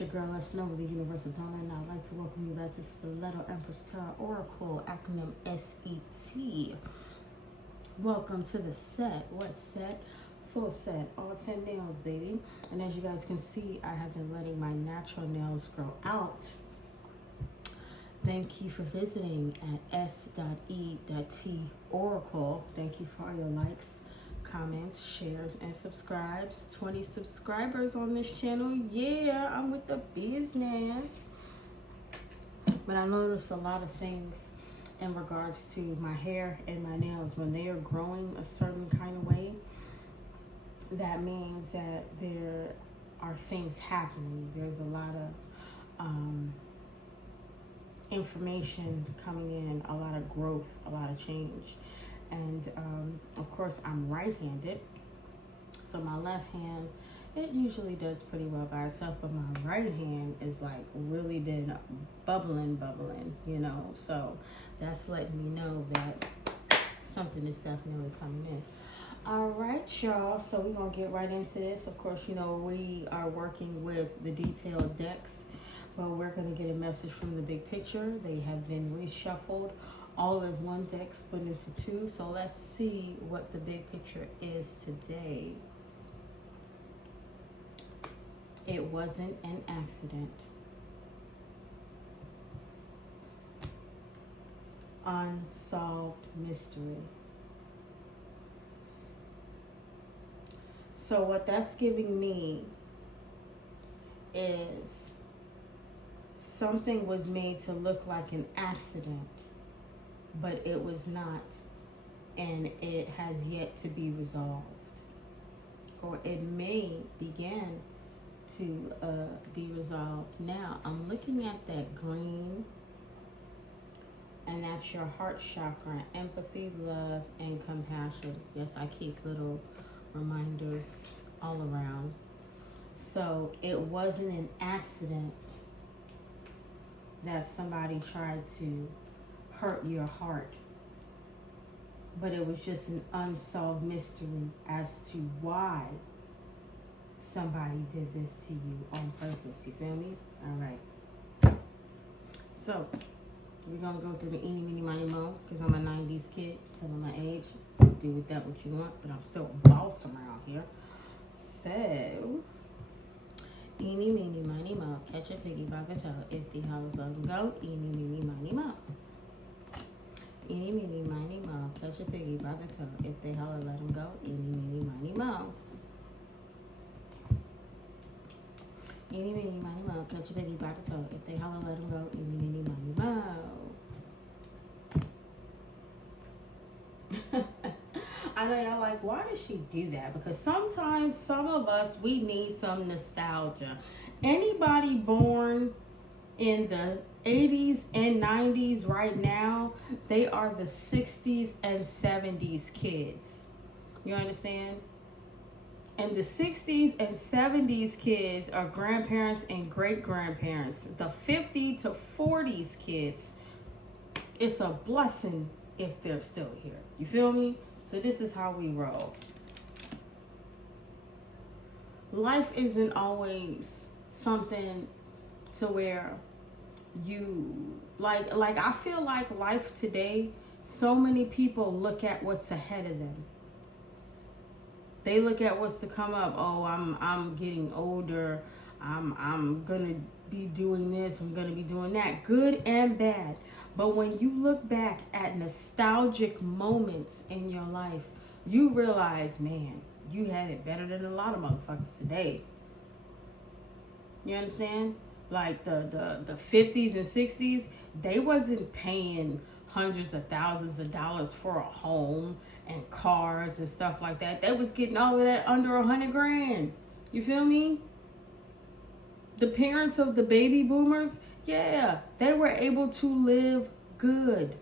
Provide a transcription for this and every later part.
your girl, S.E.T.ORACLE, the Universal Donor, and I'd like to welcome you back to Stiletto Empress Tarot Oracle, acronym S.E.T. Welcome to the set. What set? Full set. All 10 nails, baby. And as you guys can see, I have been letting my natural nails grow out. Thank you for visiting at S.E.T.ORACLE. Thank you for all your likes, comments, shares, and subscribes. 20 subscribers on this channel. Yeah, I'm with the business. But I noticed a lot of things in regards to my hair and my nails. When they are growing a certain kind of way, that means that there are things happening. There's a lot of information coming in, a lot of growth, a lot of change. And of course, I'm right-handed, so my left hand, it usually does pretty well by itself, but my right hand is like really been bubbling, you know. So that's letting me know that something is definitely coming in. All right, y'all, so we're gonna get right into this. Of course, you know, we are working with the detailed decks, but we're gonna get a message from the big picture. They have been reshuffled, all as one deck split into two. So let's see what the big picture is today. It wasn't an accident. Unsolved mystery. So what that's giving me is something was made to look like an accident, but it was not, and it has yet to be resolved, or it may begin to be resolved. Now I'm looking at that green, and that's your heart chakra: empathy, love, and compassion. Yes, I keep little reminders all around. So it wasn't an accident that somebody tried to hurt your heart, but it was just an unsolved mystery as to why somebody did this to you on purpose. You feel me? All right, so we're gonna go through the eeny, meeny, miny, mo, because I'm a 90s kid. Telling my age, do with that what you want, but I'm still a boss around here. So eeny, meeny, miny, mo, catch a piggy by the toe. If the hollers let them go, eeny, meeny, miny, mo. Eeny, meeny, miny, mo, catch a piggy by the toe. If they holler, let them go, eeny, meeny, miny, mo. Eeny, meeny, miny, mo, catch a piggy by the toe. If they holler, let them go, eeny, meeny, miny, mo. I know y'all like, why does she do that? Because sometimes some of us, we need some nostalgia. Anybody born in the 80s and 90s right now, they are the 60s and 70s kids. You understand? And the 60s and 70s kids are grandparents and great-grandparents. The 50 to 40s kids, it's a blessing if they're still here. You feel me? So this is how we roll. Life isn't always something to where you like I feel like life today, so many people look at what's ahead of them. They look at what's to come up. Oh, I'm getting older. I'm gonna be doing this. I'm gonna be doing that. Good and bad. But when you look back at nostalgic moments in your life, you realize, man, you had it better than a lot of motherfuckers today. You understand? Like the 50s and 60s, they wasn't paying hundreds of thousands of dollars for a home and cars and stuff like that. They was getting all of that under 100 grand. You feel me? The parents of the baby boomers, yeah, they were able to live good.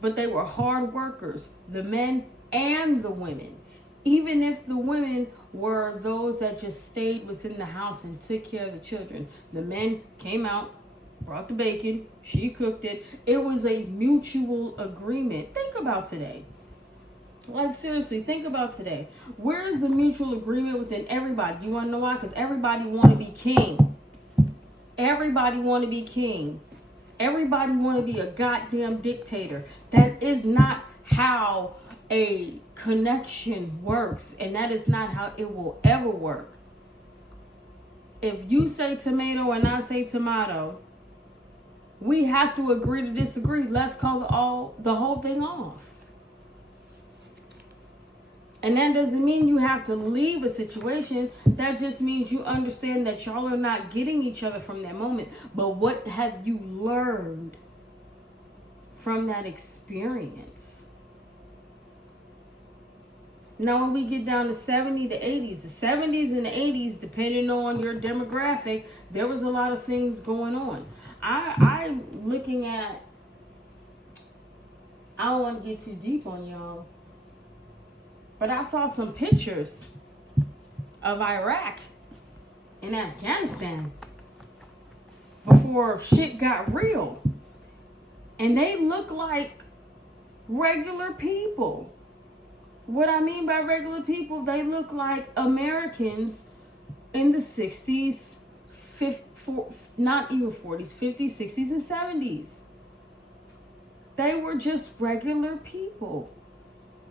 But they were hard workers, the men and the women. Even if the women were those that just stayed within the house and took care of the children. The men came out, brought the bacon, she cooked it. It was a mutual agreement. Think about today. Like, seriously, think about today. Where is the mutual agreement within everybody? You want to know why? Because everybody want to be king. Everybody want to be king. Everybody want to be a goddamn dictator. That is not how a connection works, and that is not how it will ever work. If you say tomato and I say tomato, we have to agree to disagree. Let's call the whole thing off. And that doesn't mean you have to leave a situation. That just means you understand that y'all are not getting each other from that moment. But what have you learned from that experience? Now, when we get down to 70 to 80s, the 70s and the 80s, depending on your demographic, there was a lot of things going on. I'm looking at, I don't want to get too deep on y'all, but I saw some pictures of Iraq and Afghanistan before shit got real. And they look like regular people. What I mean by regular people, they look like Americans in the 60s, not even 40s, 50s, 60s, and 70s. They were just regular people.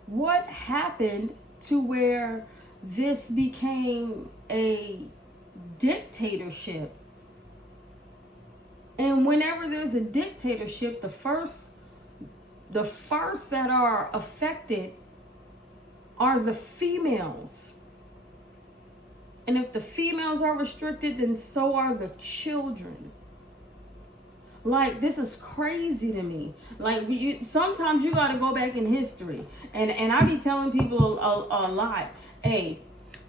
What happened to where this became a dictatorship? And whenever there's a dictatorship, the first that are affected are the females. And if the females are restricted, then so are the children. Like, this is crazy to me. Like, sometimes you got to go back in history. And I be telling people a lot. Hey,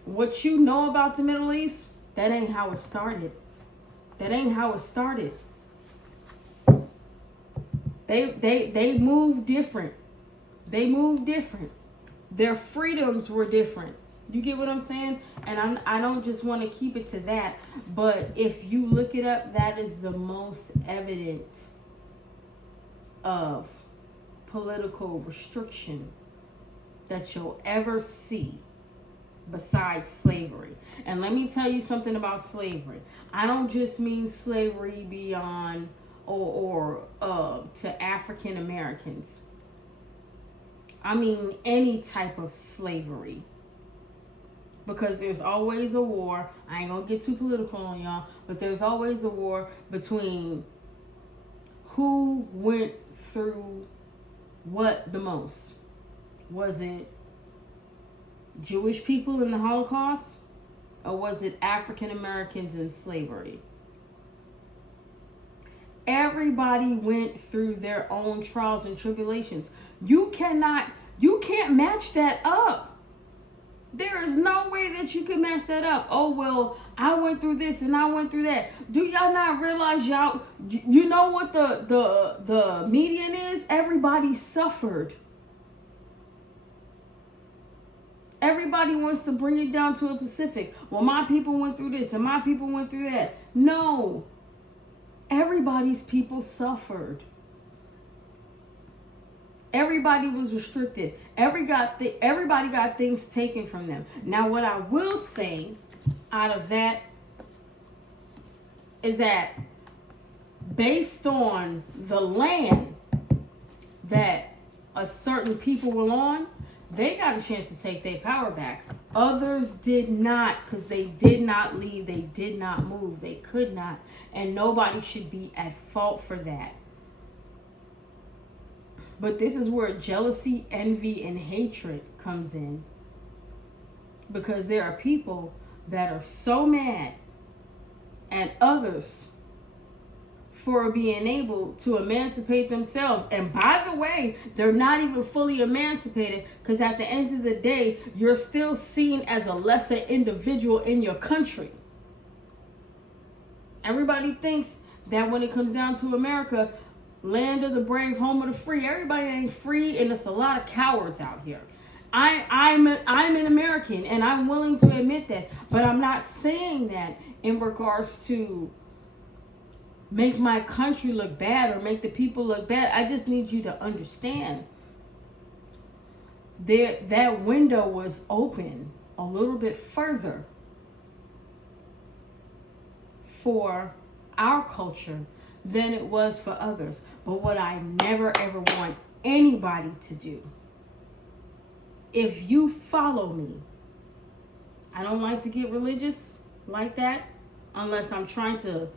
what you know about the Middle East, that ain't how it started. That ain't how it started. They moved different. They moved different. Their freedoms were different. You get what I'm saying? And I don't just want to keep it to that. But if you look it up, that is the most evident of political restriction that you'll ever see besides slavery. And let me tell you something about slavery. I don't just mean slavery beyond or to African Americans. I mean any type of slavery. Because there's always a war. I ain't gonna get too political on y'all, but there's always a war between who went through what the most. Was it Jewish people in the Holocaust? Or was it African Americans in slavery? Everybody went through their own trials and tribulations. You can't match that up. There is no way that you can match that up. Oh, well, I went through this and I went through that. Do y'all not realize you know what the median is? Everybody suffered. Everybody wants to bring it down to a Pacific. Well, my people went through this and my people went through that. No. Everybody's people suffered. Everybody was restricted. Everybody got things taken from them. Now, what I will say out of that is that based on the land that a certain people were on, they got a chance to take their power back. Others did not, because they did not leave. They did not move. They could not. And nobody should be at fault for that. But this is where jealousy, envy, and hatred comes in. Because there are people that are so mad at others for being able to emancipate themselves. And by the way, they're not even fully emancipated, because at the end of the day, you're still seen as a lesser individual in your country. Everybody thinks that when it comes down to America, land of the brave, home of the free, everybody ain't free, and there's a lot of cowards out here. I'm an American, and I'm willing to admit that, but I'm not saying that in regards to make my country look bad or make the people look bad. I just need you to understand that window was open a little bit further for our culture than it was for others. But what I never ever want anybody to do, if you follow me, I don't like to get religious like that unless I'm trying to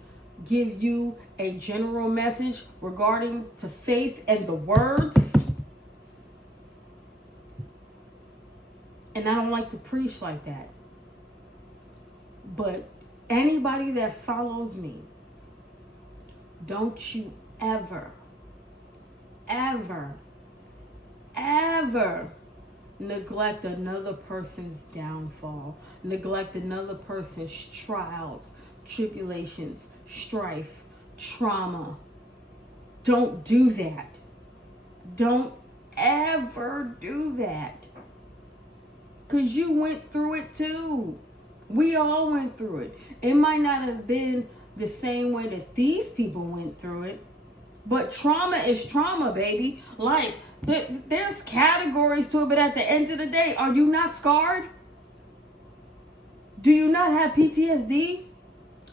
give you a general message regarding to faith and the words. And I don't like to preach like that. But anybody that follows me, don't you ever, ever, ever neglect another person's downfall. Neglect another person's trials, tribulations, strife, trauma. Don't do that. Don't ever do that. Because you went through it too. We all went through it. It might not have been the same way that these people went through it. But trauma is trauma, baby. Like, there's categories to it, but at the end of the day, are you not scarred? Do you not have PTSD?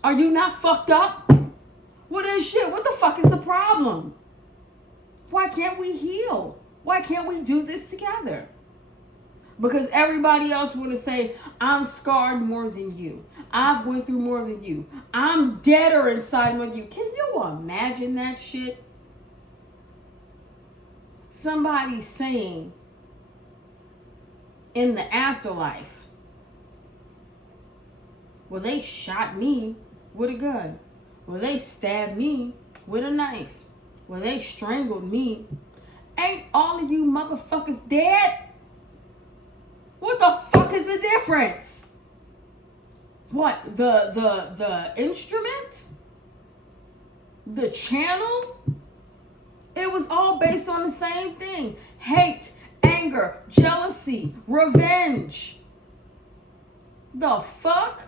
Are you not fucked up? Well then shit, what the fuck is the problem? Why can't we heal? Why can't we do this together? Because everybody else want to say, I'm scarred more than you. I've went through more than you. I'm deader inside more than you. Can you imagine that shit? Somebody saying in the afterlife, well, they shot me with a gun. Well, they stabbed me with a knife. Well, they strangled me. Ain't all of you motherfuckers dead? What the fuck is the difference? What? The instrument? The channel? It was all based on the same thing. Hate, anger, jealousy, revenge. The fuck?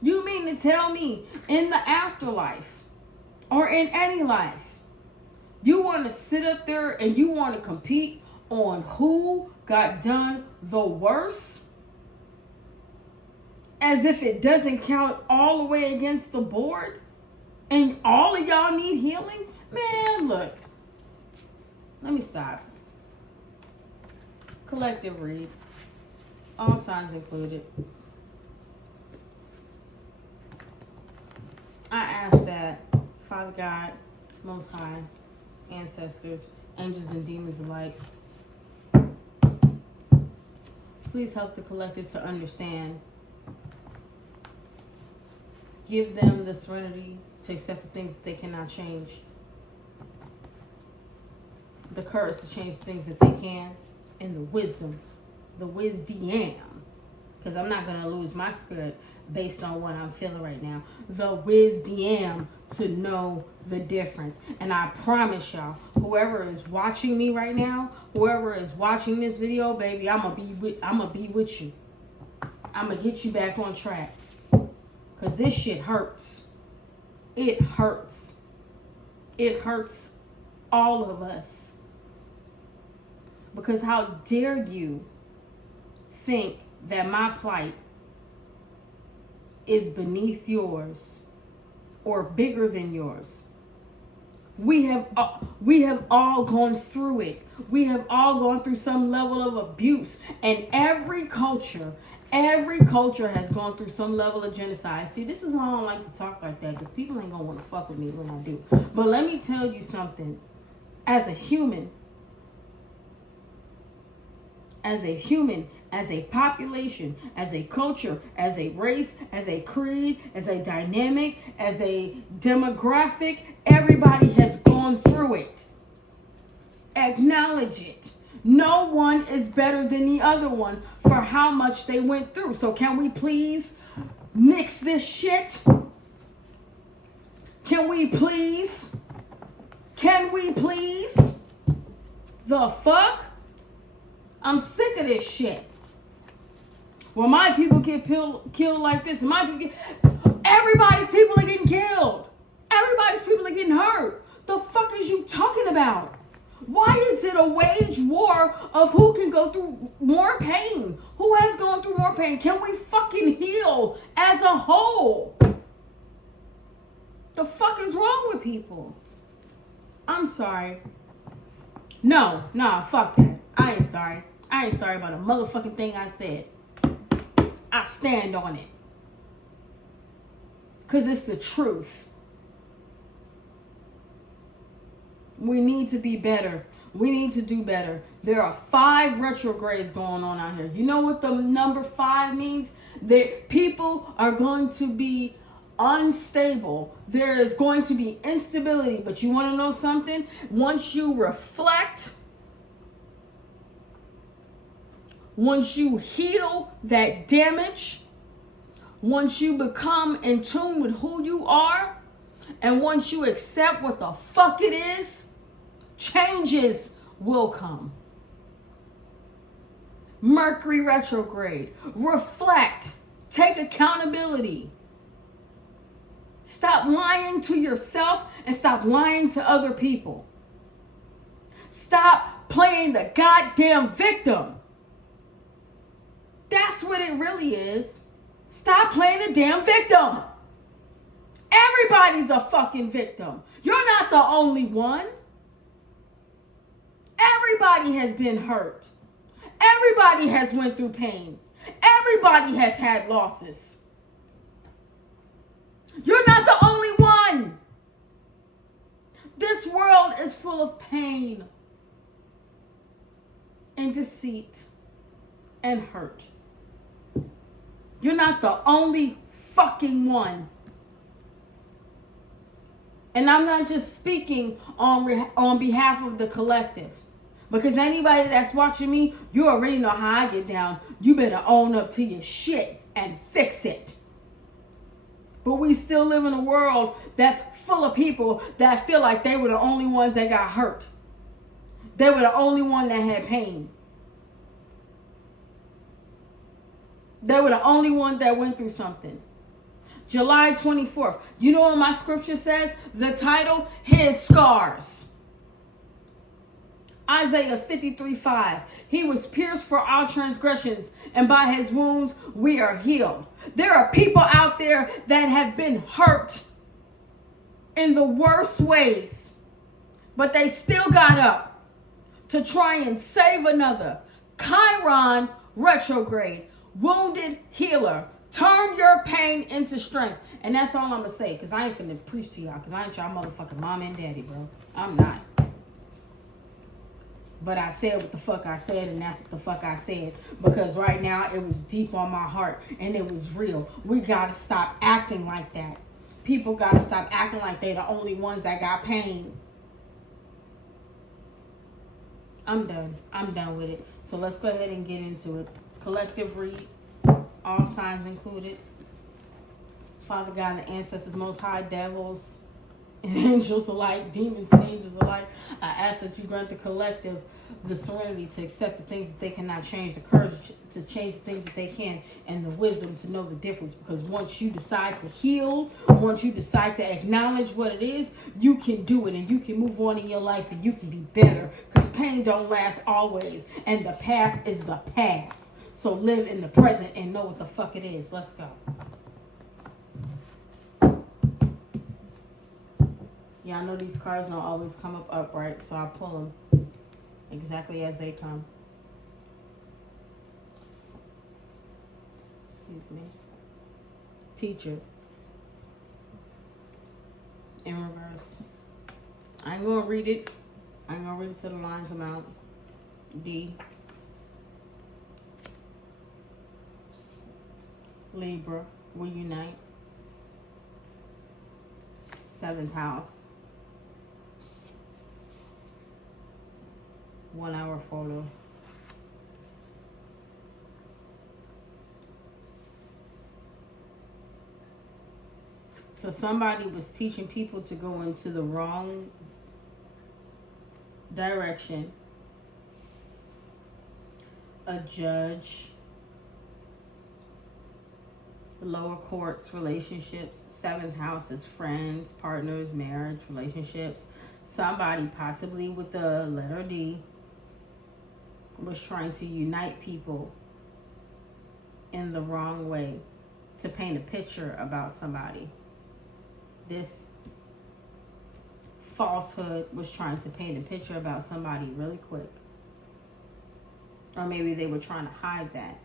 You mean to tell me in the afterlife or in any life, you want to sit up there and you want to compete on who got done the worst? As if it doesn't count all the way against the board? And all of y'all need healing? Man, look. Let me stop. Collective read. All signs included. I ask that Father God, Most High, ancestors, angels and demons alike, please help the collective to understand. Give them the serenity to accept the things that they cannot change. The courage to change the things that they can. And the wisdom. The wisdom. Because I'm not going to lose my spirit based on what I'm feeling right now. The wisdom to know the difference. And I promise y'all, whoever is watching me right now, whoever is watching this video, baby, I'm gonna be with you. I'm gonna get you back on track. Because this shit hurts. It hurts. It hurts all of us. Because how dare you think that my plight is beneath yours or bigger than yours? We have all gone through it. We have all gone through some level of abuse. And every culture has gone through some level of genocide. See, this is why I don't like to talk like that, because people ain't gonna want to fuck with me when I do. But let me tell you something. As a human, as a population, as a culture, as a race, as a creed, as a dynamic, as a demographic, everybody has gone through it. Acknowledge it. No one is better than the other one for how much they went through. So can we please nix this shit? Can we please? The fuck? I'm sick of this shit. Well, my people get killed like this. Everybody's people are getting killed. Everybody's people are getting hurt. The fuck is you talking about? Why is it a wage war of who can go through more pain? Who has gone through more pain? Can we fucking heal as a whole? The fuck is wrong with people? I'm sorry. No, fuck that. I ain't sorry. I ain't sorry about a motherfucking thing I said. I stand on it. Because it's the truth. We need to be better. We need to do better. There are 5 retrogrades going on out here. You know what the number 5 means? That people are going to be unstable. There is going to be instability. But you want to know something? Once you reflect, once you heal that damage, once you become in tune with who you are, and once you accept what the fuck it is, changes will come. Mercury retrograde. Reflect. Take accountability. Stop lying to yourself and stop lying to other people. Stop playing the goddamn victim. That's what it really is. Stop playing the damn victim. Everybody's a fucking victim. You're not the only one. Everybody has been hurt. Everybody has went through pain. Everybody has had losses. You're not the only one. This world is full of pain and deceit and hurt. You're not the only fucking one. And I'm not just speaking on behalf of the collective. Because anybody that's watching me, you already know how I get down. You better own up to your shit and fix it. But we still live in a world that's full of people that feel like they were the only ones that got hurt. They were the only one that had pain. They were the only one that went through something. July 24th. You know what my scripture says? The title, His Scars. Isaiah 53:5. He was pierced for our transgressions, and by his wounds we are healed. There are people out there that have been hurt in the worst ways, but they still got up to try and save another. Chiron retrograde. Wounded healer. Turn your pain into strength. And that's all I'm going to say, because I ain't finna preach to y'all, because I ain't y'all motherfucking mom and daddy, bro. I'm not. But I said what the fuck I said, and that's what the fuck I said. Because right now, it was deep on my heart, and it was real. We got to stop acting like that. People got to stop acting like they're the only ones that got pain. I'm done. I'm done with it. So let's go ahead and get into it. Collective read. All signs included. Father God, the ancestors, most high, devils, and angels alike, demons and angels alike, I ask that you grant the collective the serenity to accept the things that they cannot change, the courage to change the things that they can, and the wisdom to know the difference. Because once you decide to heal, once you decide to acknowledge what it is, you can do it, and you can move on in your life, and you can be better. Because pain don't last always, and the past is the past. So live in the present and know what the fuck it is. Let's go. Yeah, I know these cards don't always come up upright, so I pull them exactly as they come. Excuse me. Teacher. In reverse. I ain't gonna read it. I ain't gonna read it till the line come out. D. Libra. We unite. 7th house. 1 hour photo. So somebody was teaching people to go into the wrong direction. A judge Lower courts, relationships. Seventh house is friends, partners, marriage, relationships. Somebody, possibly with the letter D, was trying to unite people in the wrong way to paint a picture about somebody. This falsehood was trying to paint a picture about somebody really quick. Or maybe they were trying to hide that.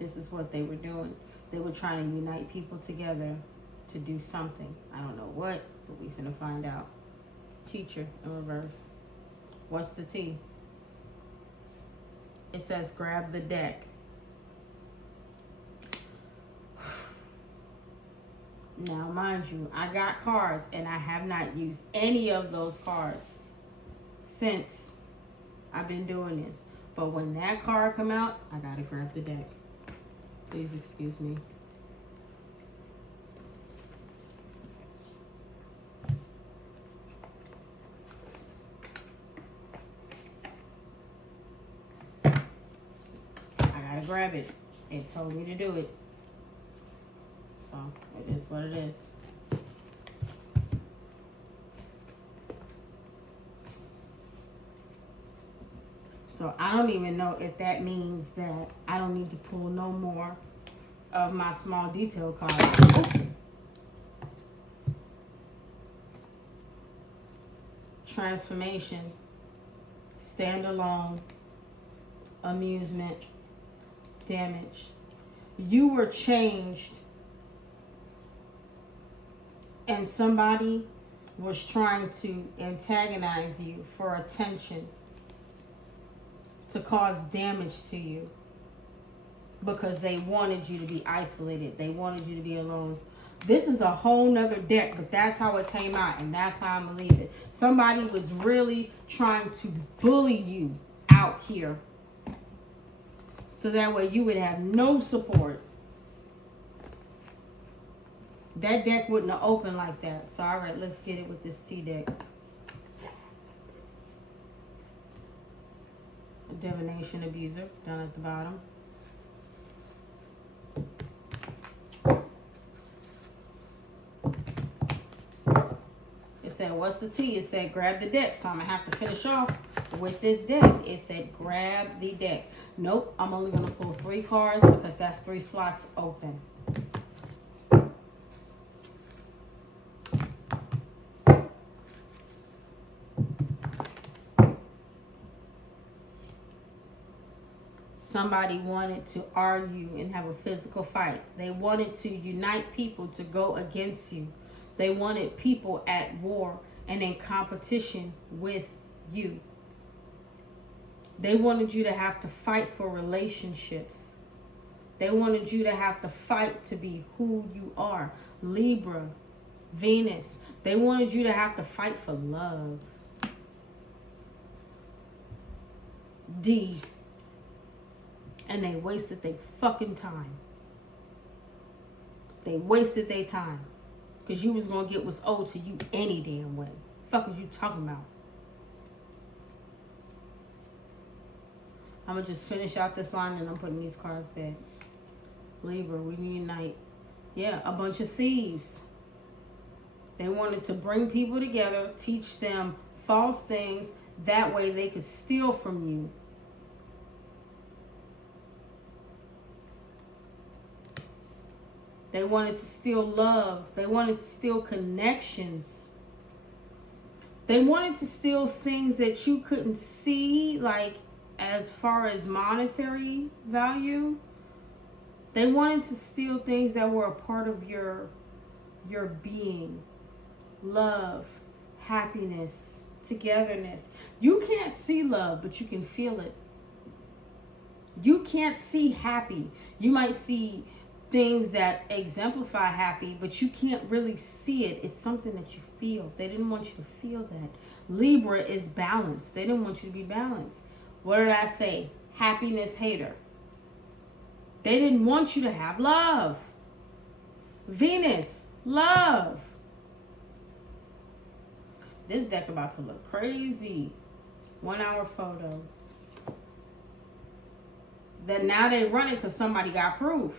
This is what they were doing. They were trying to unite people together to do something. I don't know what, but we're gonna find out. Teacher in reverse. What's the T? It says grab the deck. Now, mind you, I got cards and I have not used any of those cards since I've been doing this. But when that card come out, I gotta grab the deck. Please excuse me. I gotta grab it. It told me to do it. So, it is what it is. So, I don't even know if that means that I don't need to pull no more of my small detail cards. Transformation. Stand alone. Amusement. Damage. You were changed. And somebody was trying to antagonize you for attention, to cause damage to you, because they wanted you to be isolated. They wanted you to be alone. This is a whole nother deck, but that's how it came out, and that's how I'm gonna leave it. Somebody was really trying to bully you out here, so that way you would have no support. That deck wouldn't have opened like that. So, all right, let's get it with this T deck. Divination abuser down at the bottom. It said, what's the T? It said, grab the deck. So, I'm going to have to finish off with this deck. It said, grab the deck. Nope, I'm only going to pull 3 cards because that's 3 slots open. Somebody wanted to argue and have a physical fight. They wanted to unite people to go against you. They wanted people at war and in competition with you. They wanted you to have to fight for relationships. They wanted you to have to fight to be who you are. Libra, Venus. They wanted you to have to fight for love. D. And they wasted their fucking time. They wasted their time. Because you was going to get what's owed to you any damn way. Fuck is you talking about? I'm going to just finish out this line and I'm putting these cards back. Libra, we unite. Yeah, a bunch of thieves. They wanted to bring people together, teach them false things. That way they could steal from you. They wanted to steal love. They wanted to steal connections. They wanted to steal things that you couldn't see, like as far as monetary value. They wanted to steal things that were a part of your being. Love, happiness, togetherness. You can't see love, but you can feel it. You can't see happy. You might see things that exemplify happy, but you can't really see it. It's something that you feel. They didn't want you to feel that. Libra is balanced. They didn't want you to be balanced. What did I say? Happiness hater. They didn't want you to have love. Venus, love. This deck about to look crazy. 1 hour photo. That now they run it because somebody got proof.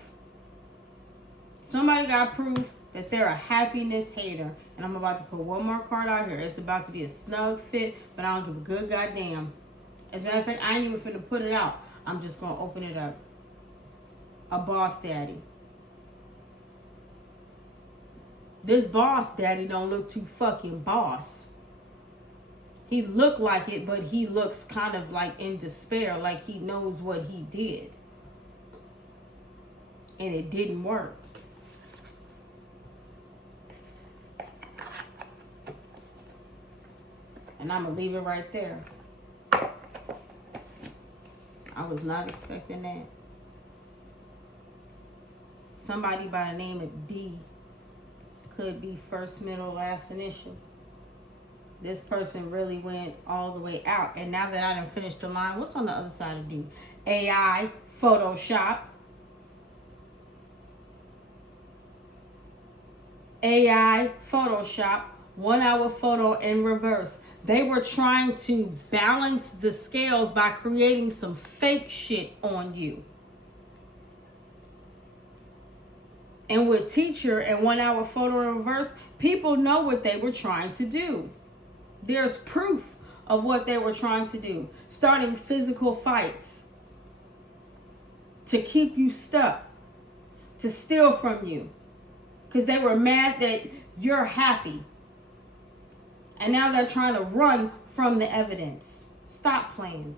Somebody got proof that they're a happiness hater. And I'm about to put one more card out here. It's about to be a snug fit, but I don't give a good goddamn. As a matter of fact, I ain't even finna put it out. I'm just gonna open it up. A boss daddy. This boss daddy don't look too fucking boss. He looked like it, but he looks kind of like in despair, like he knows what he did. And it didn't work. And I'm going to leave it right there. I was not expecting that. Somebody by the name of D could be first, middle, last initial. This person really went all the way out. And now that I done finished the line, what's on the other side of D? AI, Photoshop. AI, Photoshop, 1 hour photo in reverse. They were trying to balance the scales by creating some fake shit on you. And with teacher and 1 hour photo in reverse, people know what they were trying to do. There's proof of what they were trying to do. Starting physical fights to keep you stuck, to steal from you. Because they were mad that you're happy. And now they're trying to run from the evidence. Stop playing.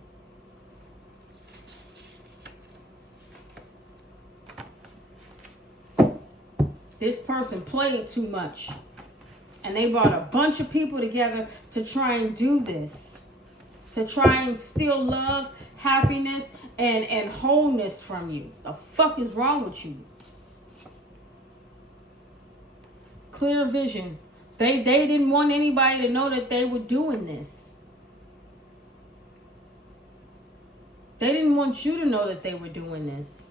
This person played too much. And they brought a bunch of people together to try and do this. To try and steal love, happiness, and wholeness from you. The fuck is wrong with you? Clear vision. They didn't want anybody to know that they were doing this. They didn't want you to know that they were doing this.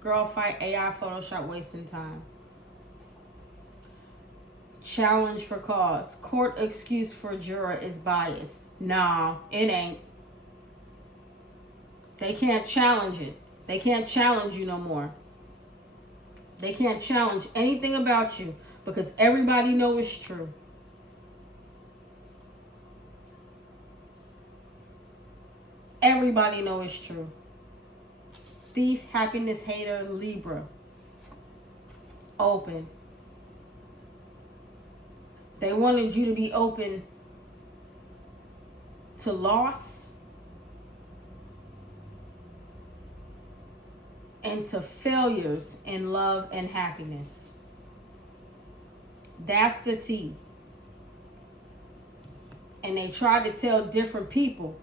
Girl fight AI Photoshop wasting time. Challenge for cause. Court excuse for juror is bias. Nah, it ain't. They can't challenge it. They can't challenge you no more. They can't challenge anything about you because everybody knows it's true. Everybody knows it's true. Thief, happiness hater, Libra. Open. They wanted you to be open to loss and to failures in love and happiness. That's the T. And they tried to tell different people.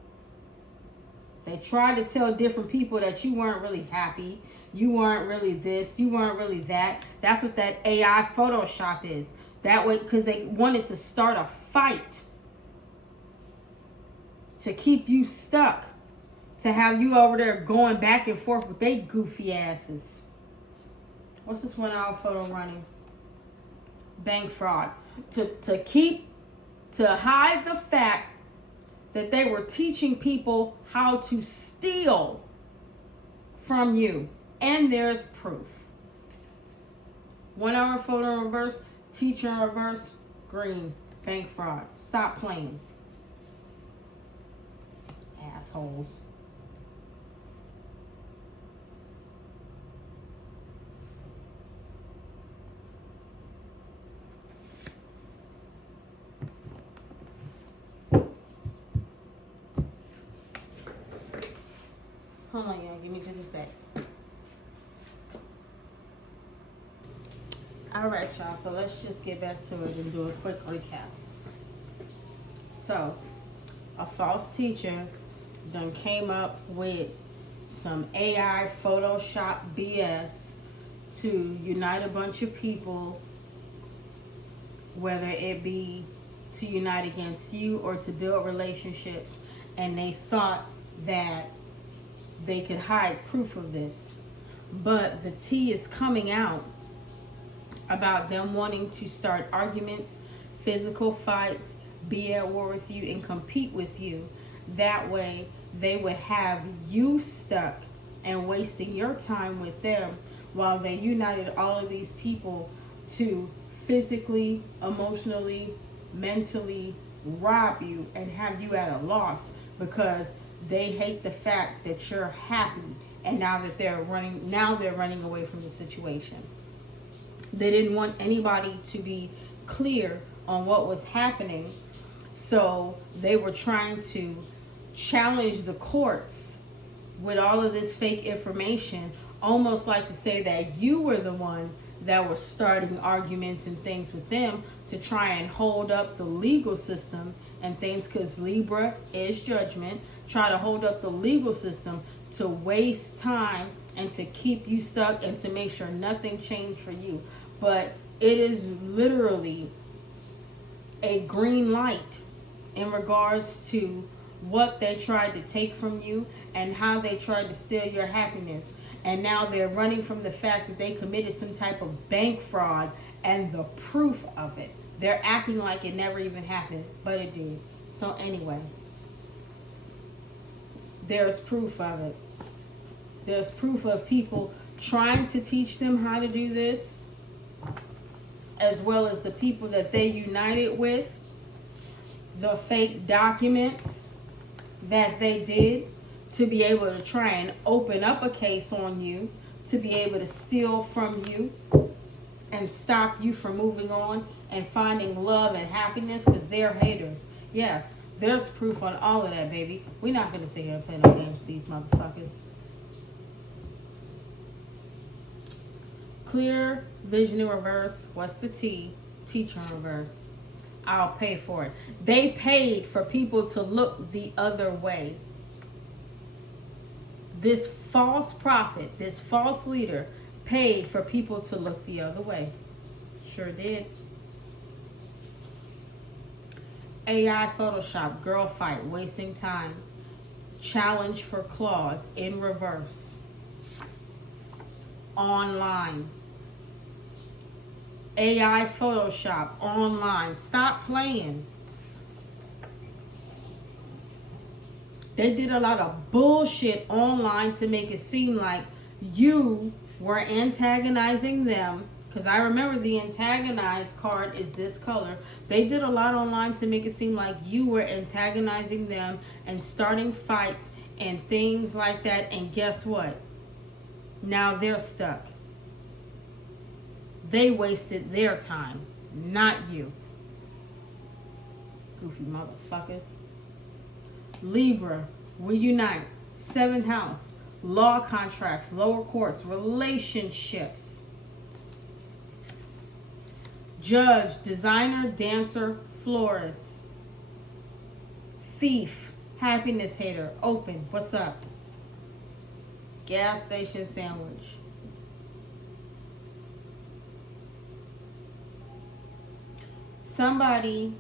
They tried to tell different people that you weren't really happy. You weren't really this. You weren't really that. That's what that AI Photoshop is. That way, because they wanted to start a fight. To keep you stuck. To have you over there going back and forth with they goofy asses. What's this 1 hour photo running? Bank fraud. To hide the fact that they were teaching people how to steal from you. And there's proof. 1 hour photo in reverse, teacher in reverse, green, bank fraud. Stop playing. Assholes. Hold on, y'all. Give me just a sec. Alright, y'all. So let's just get back to it and do a quick recap. So, a false teacher done came up with some AI Photoshop BS to unite a bunch of people, whether it be to unite against you or to build relationships, and they thought that they could hide proof of this. But the tea is coming out about them wanting to start arguments, physical fights, be at war with you, and compete with you. That way they would have you stuck and wasting your time with them while they united all of these people to physically, emotionally, mentally rob you and have you at a loss because they hate the fact that you're happy, and now they're running away from the situation. They didn't want anybody to be clear on what was happening, so they were trying to challenge the courts with all of this fake information, almost like to say that you were the one that was starting arguments and things with them to try and hold up the legal system and things, because Libra is judgment. Try to hold up the legal system to waste time and to keep you stuck and to make sure nothing changed for you. But it is literally a green light in regards to what they tried to take from you and how they tried to steal your happiness. And now they're running from the fact that they committed some type of bank fraud and the proof of it. They're acting like it never even happened, but it did. So anyway, there's proof of it. There's proof of people trying to teach them how to do this, as well as the people that they united with, the fake documents that they did to be able to try and open up a case on you, to be able to steal from you and stop you from moving on and finding love and happiness, because they're haters. Yes, there's proof on all of that, baby. We're not going to sit here and play no games with these motherfuckers. Clear vision in reverse. What's the T? Teacher in reverse. I'll pay for it. They paid for people to look the other way. This false prophet, this false leader, paid for people to look the other way. Sure did. AI Photoshop, girl fight, wasting time. Challenge for clause in reverse. Online. AI Photoshop online. Stop playing. They did a lot of bullshit online to make it seem like you were antagonizing them. Because I remember the antagonized card is this color. They did a lot online to make it seem like you were antagonizing them and starting fights and things like that. And guess what? Now they're stuck. They wasted their time, not you. Goofy motherfuckers. Libra, we unite. 7th house, law contracts, lower courts, relationships. Judge, designer, dancer, florist. Thief, happiness hater, open, what's up? Gas station sandwich. Somebody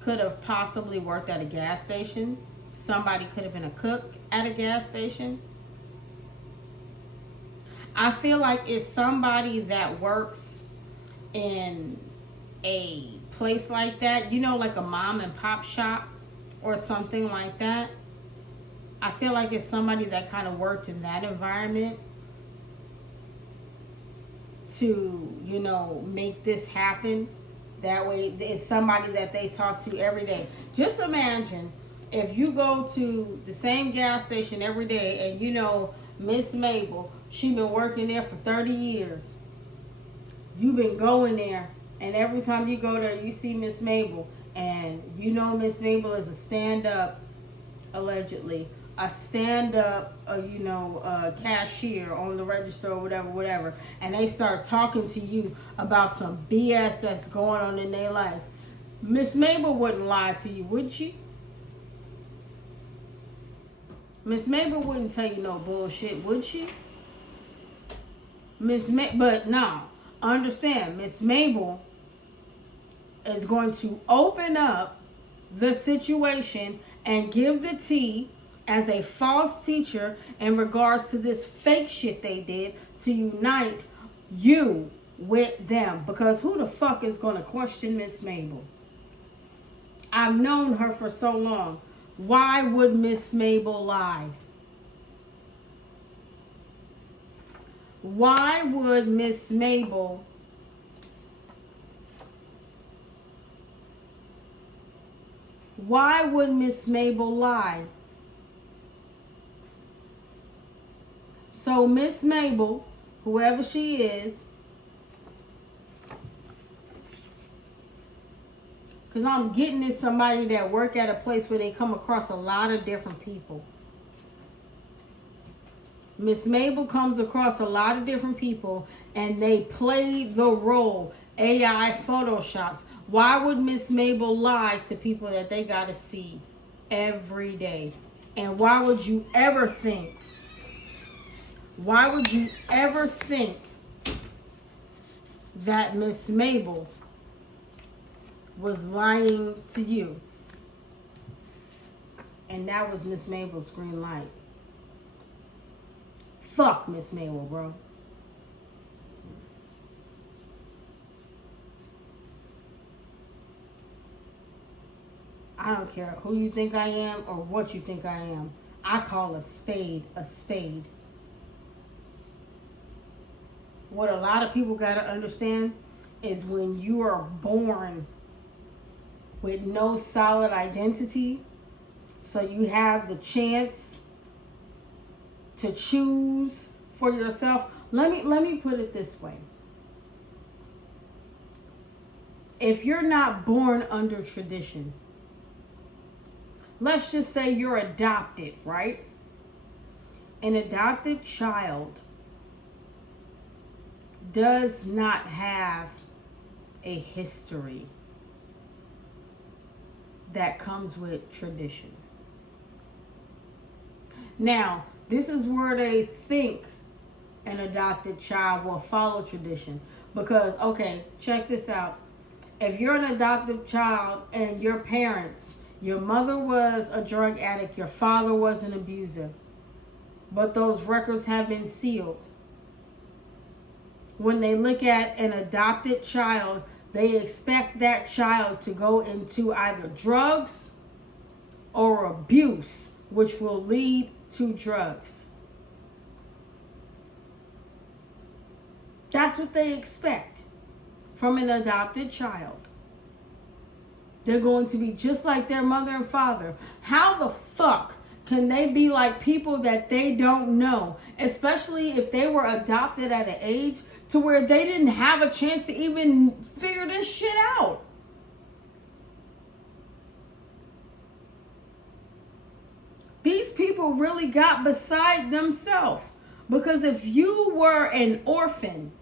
could have possibly worked at a gas station. Somebody could have been a cook at a gas station. I feel like it's somebody that works in a place like that, you know, like a mom and pop shop or something like that. I feel like it's somebody that kind of worked in that environment to, you know, make this happen. That way, it's somebody that they talk to every day. Just imagine if you go to the same gas station every day and you know Miss Mabel, she been working there for 30 years. You've been going there, and every time you go there, you see Miss Mabel, and you know Miss Mabel is a stand-up, allegedly, a stand-up, cashier on the register or whatever, and they start talking to you about some BS that's going on in their life. Miss Mabel wouldn't lie to you, would she? Miss Mabel wouldn't tell you no bullshit, would she? But no, understand, Miss Mabel is going to open up the situation and give the tea as a false teacher in regards to this fake shit they did to unite you with them. Because who the fuck is going to question Miss Mabel? I've known her for so long. Why would Miss Mabel lie? Why would Miss Mabel lie? So Miss Mabel, whoever she is, because I'm getting this somebody that work at a place where they come across a lot of different people. Miss Mabel comes across a lot of different people and they play the role. AI photoshops. Why would Miss Mabel lie to people that they gotta see every day? And why would you ever think that Miss Mabel was lying to you? And that was Miss Mabel's green light. Fuck Miss Mabel, bro. I don't care who you think I am or what you think I am. I call a spade a spade. What a lot of people got to understand is when you are born with no solid identity, so you have the chance to choose for yourself. Let me put it this way. If you're not born under tradition, let's just say you're adopted, right? An adopted child does not have a history that comes with tradition. Now, this is where they think an adopted child will follow tradition. Because, okay, check this out. If you're an adopted child and your parents, your mother was a drug addict, your father was an abuser, but those records have been sealed. When they look at an adopted child, they expect that child to go into either drugs or abuse, which will lead to drugs. That's what they expect from an adopted child. They're going to be just like their mother and father. How the fuck can they be like people that they don't know? Especially if they were adopted at an age to where they didn't have a chance to even figure this shit out. These people really got beside themselves. Because if you were an orphan,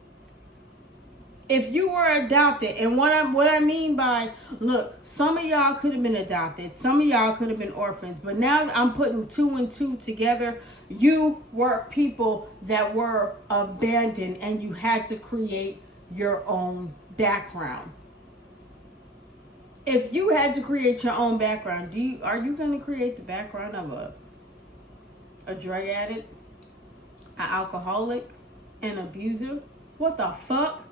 if you were adopted, and what I mean by, look, some of y'all could have been adopted, some of y'all could have been orphans, but now I'm putting two and two together. You were people that were abandoned and you had to create your own background. If you had to create your own background, are you going to create the background of a drug addict, an alcoholic, an abuser? What the fuck?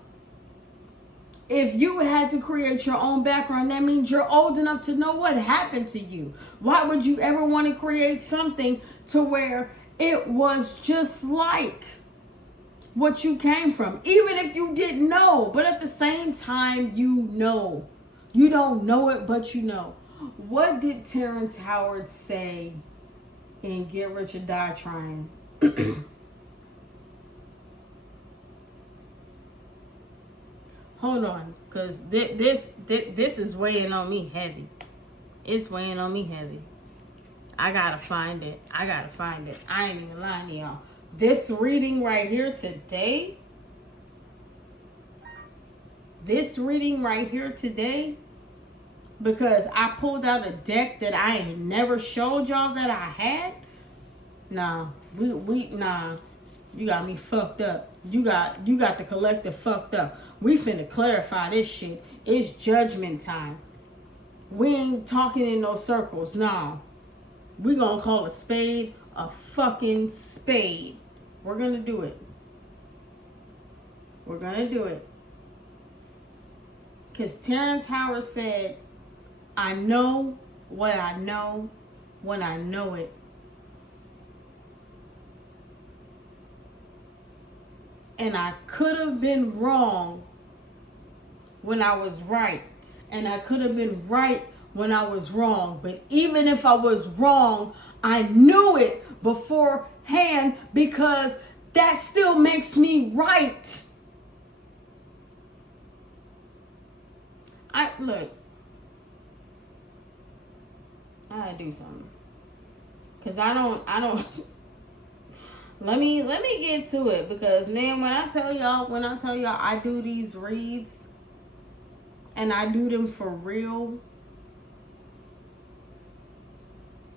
If you had to create your own background, that means you're old enough to know what happened to you. Why would you ever want to create something to where it was just like what you came from? Even if you didn't know, but at the same time, you know. You don't know it, but you know. What did Terrence Howard say in Get Rich or Die Trying? Hold on, because this is weighing on me heavy. It's weighing on me heavy. I gotta find it. I ain't even lying to y'all. This reading right here today, because I pulled out a deck that I ain't never showed y'all that I had. Nah, nah. You got me fucked up. You got the collective fucked up. We finna clarify this shit. It's judgment time. We ain't talking in no circles. Nah. We gonna call a spade a fucking spade. We're gonna do it. We're gonna do it. Because Terrence Howard said, I know what I know when I know it. And I could have been wrong when I was right. And I could have been right when I was wrong. But even if I was wrong, I knew it beforehand because that still makes me right. Look, I gotta do something. Cause I don't let me get to it, because man, when I tell y'all I do these reads and I do them for real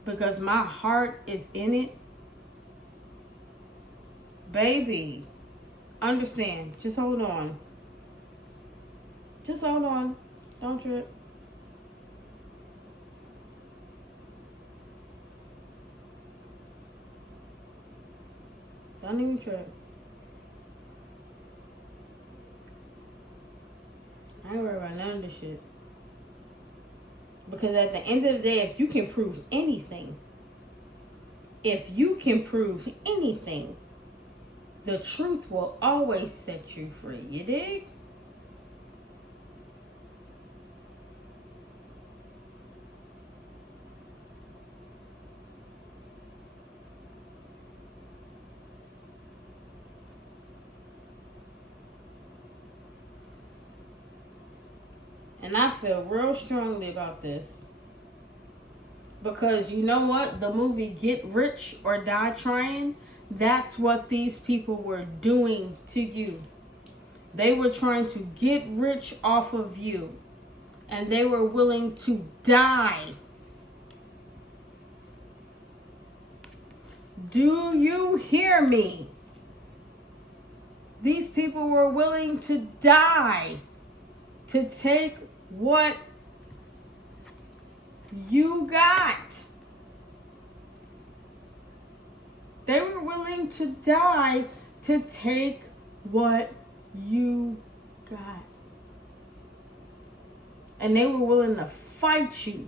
because my heart is in it. Baby, understand. Just hold on. Just hold on. Don't trip. Don't even trip. I ain't worried about none of this shit. Because at the end of the day, if you can prove anything, the truth will always set you free. You dig? And I feel real strongly about this. Because you know what? The movie Get Rich or Die Trying, that's what these people were doing to you. They were trying to get rich off of you. And they were willing to die. Do you hear me? These people were willing to die to take what you got. They were willing to die to take what you got. And they were willing to fight you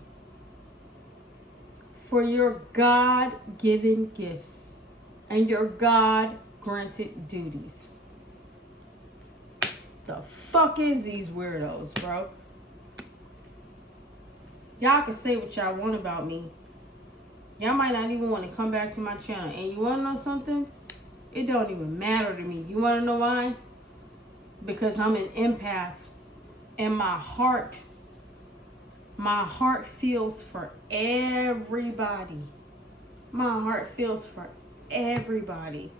for your God-given gifts and your God-granted duties. The fuck is these weirdos, bro? Y'all can say what y'all want about me. Y'all might not even want to come back to my channel. And you want to know something? It don't even matter to me. You want to know why? Because I'm an empath. And my heart feels for everybody. My heart feels for everybody.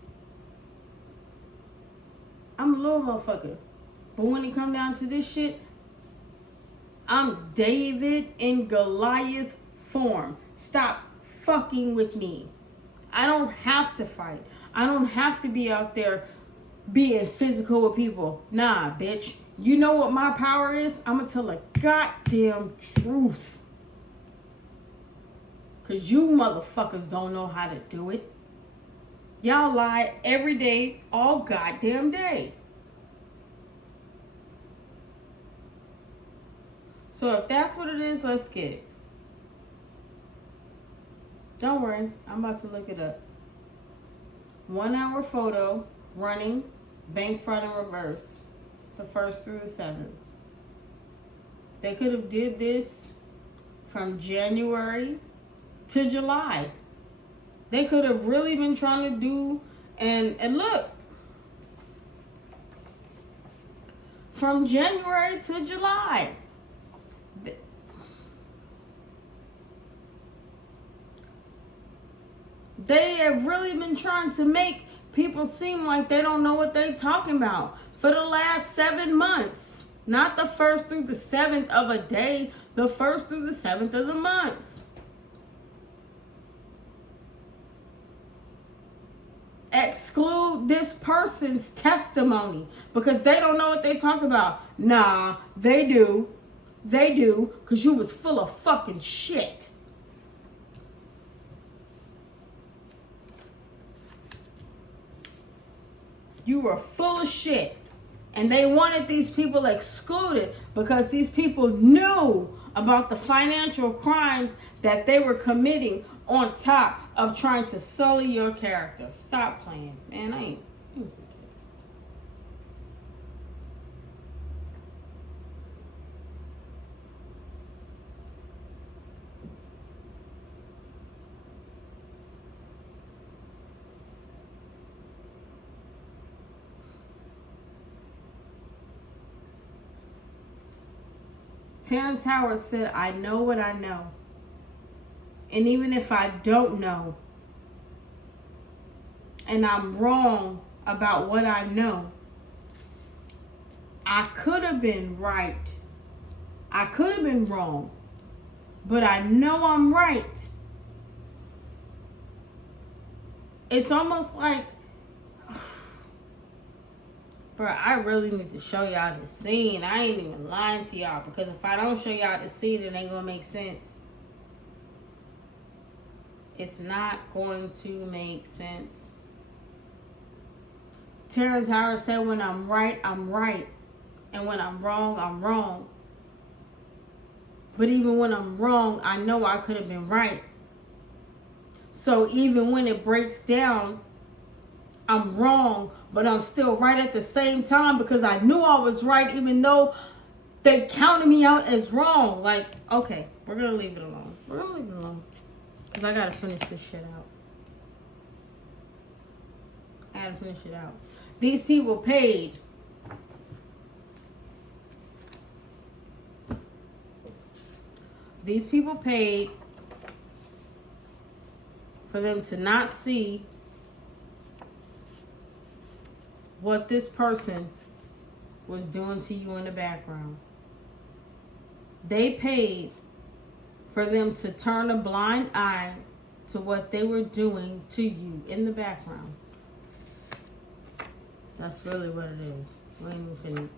I'm a little motherfucker. But when it come down to this shit, I'm David in Goliath form. Stop fucking with me. I don't have to fight. I don't have to be out there being physical with people. Nah, bitch. You know what my power is? I'm gonna tell the goddamn truth. Cause you motherfuckers don't know how to do it. Y'all lie every day, all goddamn day. So if that's what it is, let's get it. Don't worry, I'm about to look it up. 1 hour photo, running, bank fraud in reverse. The 1st through the 7th. They could have did this from January to July. They could have really been trying to do, and look. From January to July. They have really been trying to make people seem like they don't know what they're talking about for the last 7 months. Not the 1st through the 7th of a day, the 1st through the 7th of the months. Exclude this person's testimony because they don't know what they talk about. Nah, they do. They do, because you was full of fucking shit. You were full of shit. And they wanted these people excluded because these people knew about the financial crimes that they were committing on top of trying to sully your character. Stop playing, man. Terrence Howard said, I know what I know. And even if I don't know, and I'm wrong about what I know, I could have been right. I could have been wrong. But I know I'm right. It's almost like, bro, I really need to show y'all this scene. I ain't even lying to y'all, because if I don't show y'all the scene, it ain't gonna make sense. It's not going to make sense. Terrence Howard said, when I'm right, I'm right. And when I'm wrong, I'm wrong. But even when I'm wrong, I know I could have been right. So even when it breaks down, I'm wrong, but I'm still right at the same time, because I knew I was right, even though they counted me out as wrong. Like, okay, we're going to leave it alone. We're going to leave it alone. Because I got to finish this shit out. I got to finish it out. These people paid. These people paid for them to not see what this person was doing to you in the background. They paid for them to turn a blind eye to what they were doing to you in the background. That's really what it is. We ain't even finished.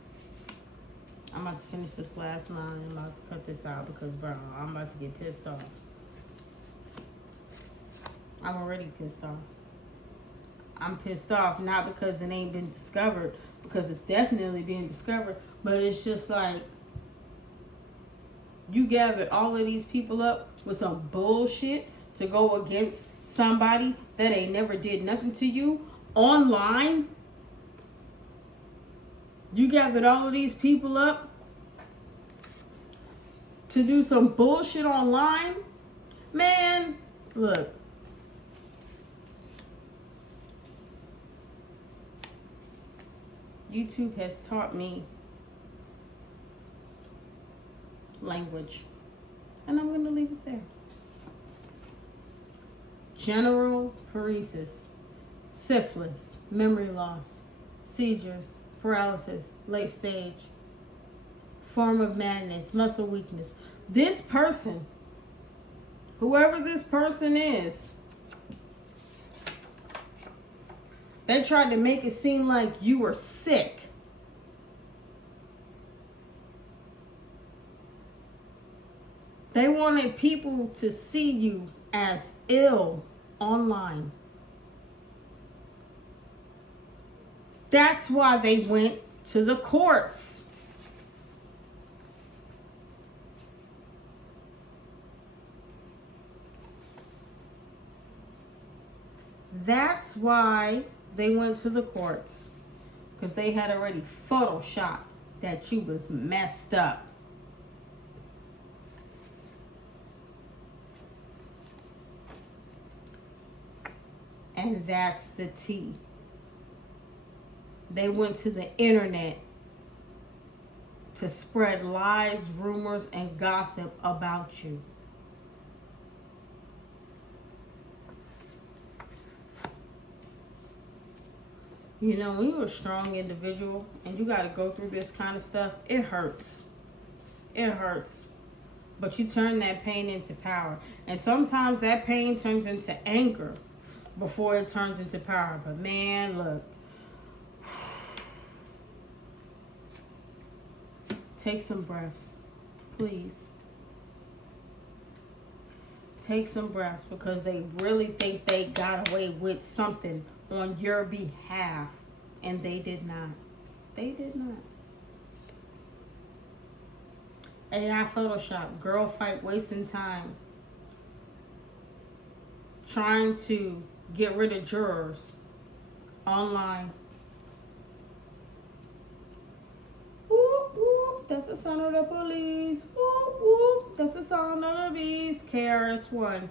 I'm about to finish this last line and I'm about to cut this out because, bro, I'm about to get pissed off. I'm already pissed off. I'm pissed off not because it ain't been discovered, because it's definitely being discovered, but it's just like, you gathered all of these people up with some bullshit to go against somebody that ain't never did nothing to you online. You gathered all of these people up to do some bullshit online. Man, look. YouTube has taught me language. And I'm going to leave it there. General paresis, syphilis, memory loss, seizures, paralysis, late stage, form of madness, muscle weakness. This person, whoever this person is, they tried to make it seem like you were sick. They wanted people to see you as ill online. That's why they went to the courts. That's why they went to the courts. Because they had already photoshopped that you was messed up. And that's the tea. They went to the internet to spread lies, rumors, and gossip about you. You know, when you're a strong individual and you got to go through this kind of stuff, it hurts. It hurts. But you turn that pain into power. And sometimes that pain turns into anger before it turns into power. But man, look. Take some breaths, please. Take some breaths, because they really think they got away with something on your behalf, and they did not. They did not. AI Photoshop, girl fight wasting time, trying to get rid of jurors online. That's the sound of the police. Whoop, whoop. That's the sound of the beast. KRS-One.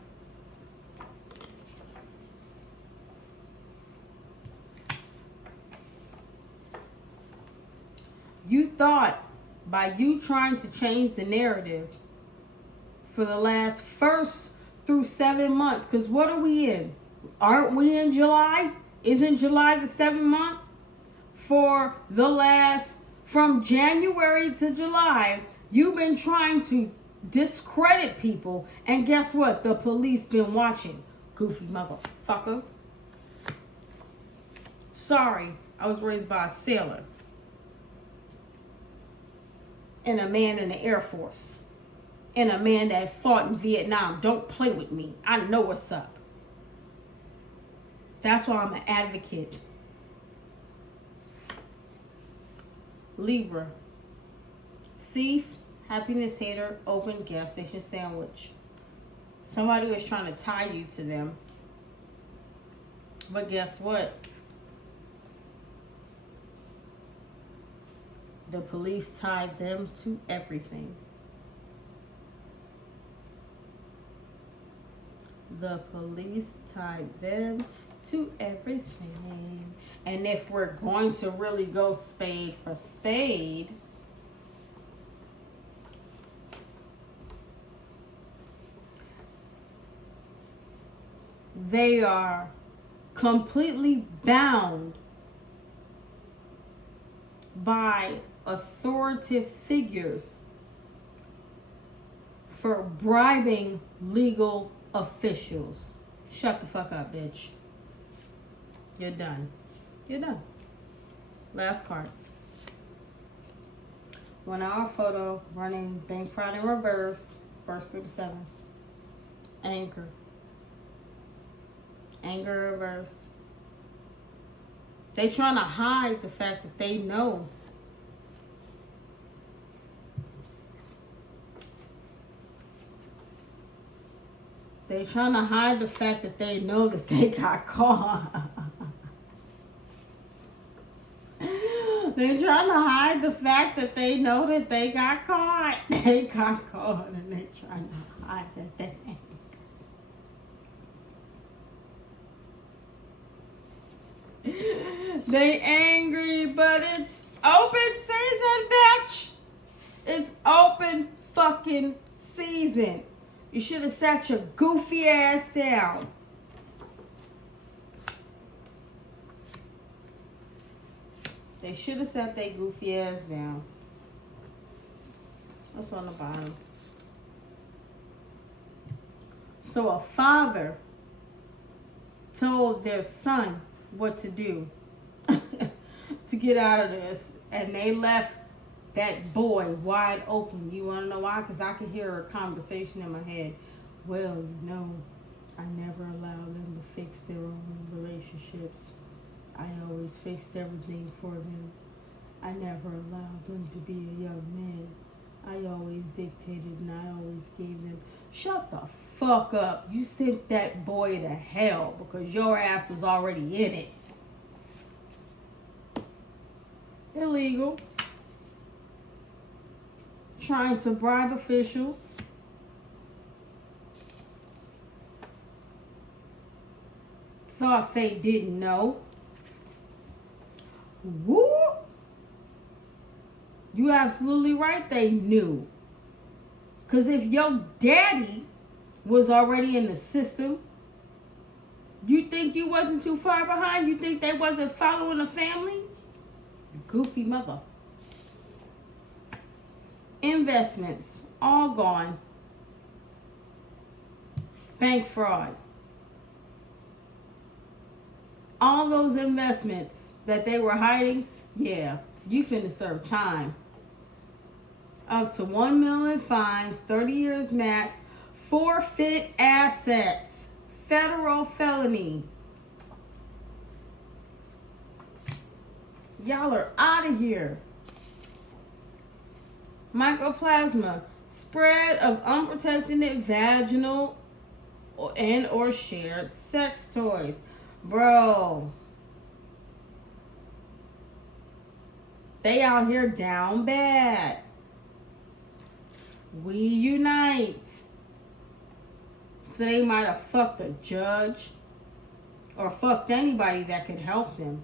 You thought by you trying to change the narrative for the last first through 7 months. Because what are we in? Aren't we in July? Isn't July the 7th month? For the last, from January to July, you've been trying to discredit people. And guess what? The police been watching. Goofy motherfucker. Sorry, I was raised by a sailor. And a man in the Air Force. And a man that fought in Vietnam. Don't play with me. I know what's up. That's why I'm an advocate. Libra. Thief, happiness hater, open gas station sandwich. Somebody was trying to tie you to them. But guess what? The police tied them to everything. The police tied them to everything. And if we're going to really go spade for spade, they are completely bound by authoritative figures for bribing legal officials. Shut the fuck up, bitch. You're done. You're done. Last card. 1 hour photo running bank fraud in reverse. 1st through the 7th. Anger. Anger reverse. They trying to hide the fact that they know. They trying to hide the fact that they know that they got caught. They trying to hide the fact that they know that they got caught. They got caught and they trying to hide that they ain't. They angry, but it's open season, bitch. It's open fucking season. You should have sat your goofy ass down. They should have sat their goofy ass down. What's on the bottom? So a father told their son what to do to get out of this, and they left that boy wide open. You want to know why? Because I could hear a conversation in my head. Well, you know, I never allowed them to fix their own relationships. I always fixed everything for them. I never allowed them to be a young man. I always dictated and I always gave them. Shut the fuck up. You sent that boy to hell because your ass was already in it. Illegal. Trying to bribe officials. Thought they didn't know. Woo! You absolutely right, they knew. Because if your daddy was already in the system, you think you wasn't too far behind? You think they wasn't following the family? Goofy mother. Investments, all gone. Bank fraud. All those investments that they were hiding, yeah, you finna serve time. Up to 1 million fines, 30 years max, forfeit assets, federal felony. Y'all are out of here. Mycoplasma, spread of unprotected vaginal and or shared sex toys. Bro. They out here down bad. We unite. So they might have fucked a judge or fucked anybody that could help them.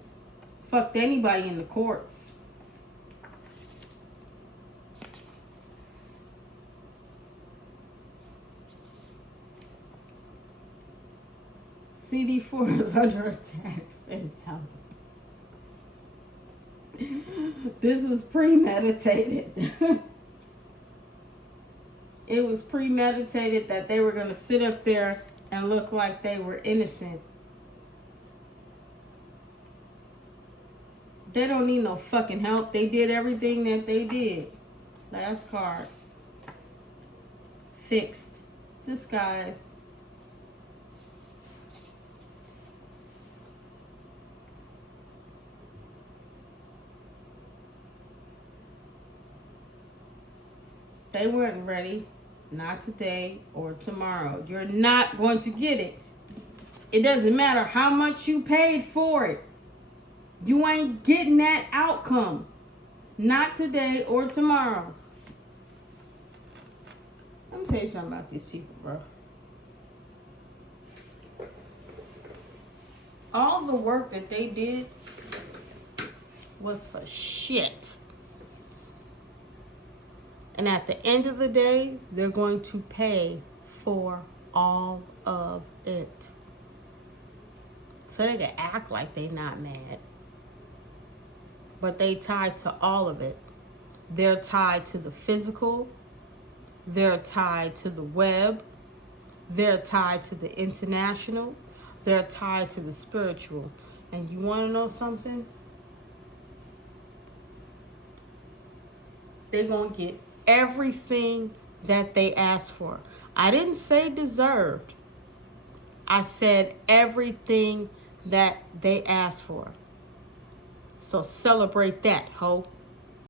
Fucked anybody in the courts. CD4 is under attack. And this was premeditated. It was premeditated that they were going to sit up there and look like they were innocent. They don't need no fucking help. They did everything that they did. Last card. Fixed. Disguise. They weren't ready. Not today or tomorrow. You're not going to get it. It doesn't matter how much you paid for it. You ain't getting that outcome. Not today or tomorrow. Let me tell you something about these people, bro. All the work that they did was for shit. And at the end of the day, they're going to pay for all of it. So they can act like they not mad. But they tied to all of it. They're tied to the physical. They're tied to the web. They're tied to the international. They're tied to the spiritual. And you want to know something? They're going to get everything that they asked for. I didn't say deserved. I said everything that they asked for. So celebrate that, ho.